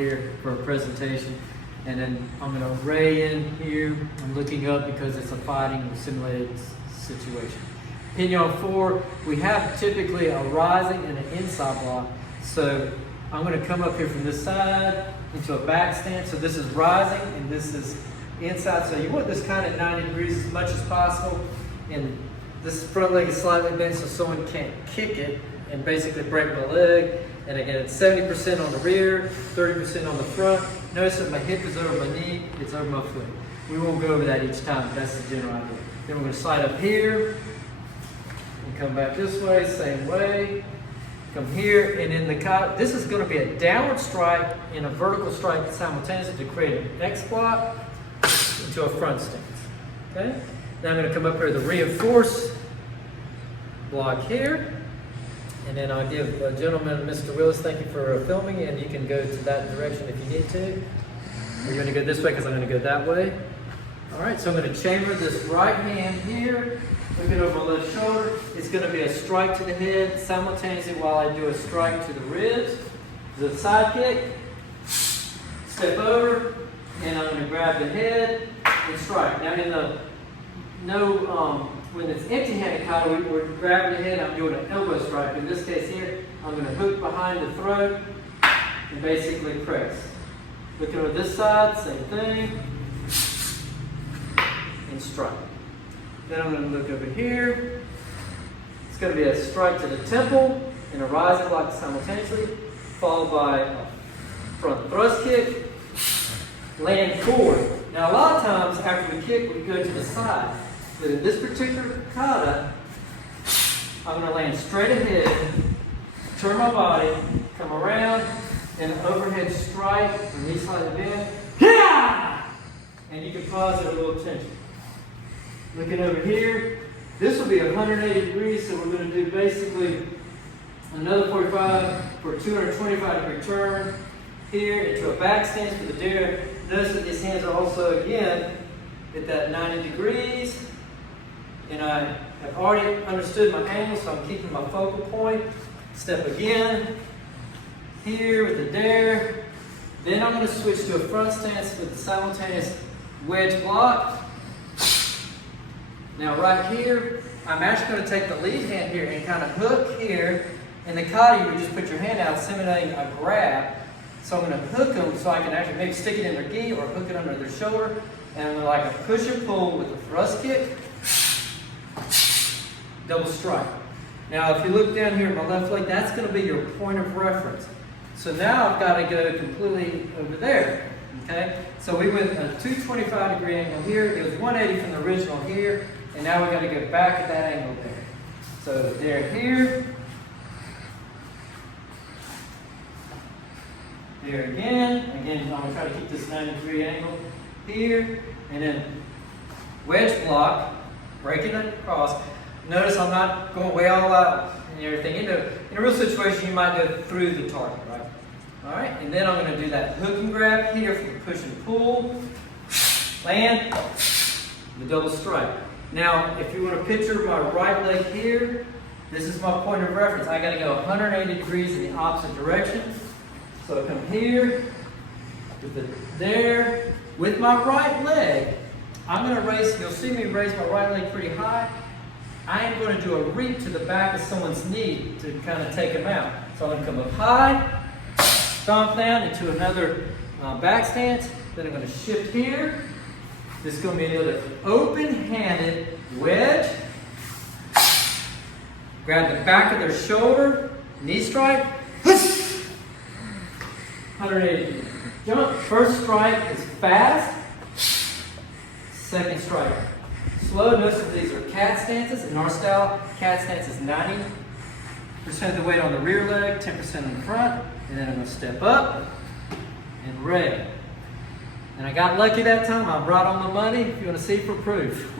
here for a presentation. And then I'm going to ray in here. I'm looking up because it's a fighting or simulated situation. Pinion 4, we have typically a rising and an inside block. So I'm going to come up here from this side into a back stance. So this is rising and this is inside. So you want this kind of 90 degrees as much as possible. And this front leg is slightly bent so someone can't kick it and basically break my leg. And again, it's 70% on the rear, 30% on the front. Notice that my hip is over my knee, it's over my foot. We won't go over that each time, but that's the general idea. Then we're going to slide up here and come back this way, same way. Come here, and in the this is going to be a downward strike and a vertical strike simultaneously to create an X block into a front stance. Okay? Now I'm going to come up here to the reinforce block here. And then I'll give gentleman, Mr. Willis, thank you for filming, and you can go to that direction if you need to. Or you want to go this way because I'm going to go that way. All right, so I'm going to chamber this right hand here, look it over my left shoulder. It's going to be a strike to the head simultaneously while I do a strike to the ribs. The side kick, step over, and I'm going to grab the head and strike. Now in the when it's empty-handed kata, we're grabbing the head, I'm doing an elbow strike. In this case here, I'm going to hook behind the throat and basically press. Looking over this side, same thing, and strike. Then I'm going to look over here. It's going to be a strike to the temple and a rising block simultaneously, followed by a front thrust kick, land forward. Now a lot of times after we kick, we go to the side. But in this particular kata, I'm going to land straight ahead, turn my body, come around, and overhead strike, or knee slightly bend, and you can pause at a little tension. Looking over here, this will be 180 degrees, so we're going to do basically another 45 for a 225 degree turn here into a back stance with the dare. Notice that these hands are also, again, at that 90 degrees. And I have already understood my angle, so I'm keeping my focal point. Step again, here with the dare. Then I'm going to switch to a front stance with the simultaneous wedge block. Now right here, I'm actually going to take the lead hand here and kind of hook here. In the kata, you would just put your hand out, simulating a grab. So I'm going to hook them so I can actually maybe stick it in their gi or hook it under their shoulder. And I'm going to like a push and pull with a thrust kick. Double strike. Now if you look down here at my left leg, that's going to be your point of reference. So now I've got to go completely over there. Okay? So we went a 225 degree angle here. It was 180 from the original here. And now we've got to go back at that angle there. So there here. There again. Again, I'm going to try to keep this 90 degree angle here. And then wedge block, breaking it across. Notice I'm not going way all out and everything. In a real situation, you might go through the target, right? All right, and then I'm going to do that hook and grab here for the push and pull. Land, the double strike. Now, if you want to picture my right leg here, this is my point of reference. I got to go 180 degrees in the opposite direction. So I come here, there. With my right leg, I'm going to raise, you'll see me raise my right leg pretty high. I am going to do a reap to the back of someone's knee to kind of take them out. So I'm going to come up high, stomp down into another back stance. Then I'm going to shift here. This is going to be another open-handed wedge. Grab the back of their shoulder, knee strike. 180. Jump. First strike is fast. Second strike slow. Most of these are cat stances. In our style, cat stance is 90% of the weight on the rear leg, 10% on the front. And then I'm going to step up and ray. And I got lucky that time. I brought on the money. If you want to see for proof.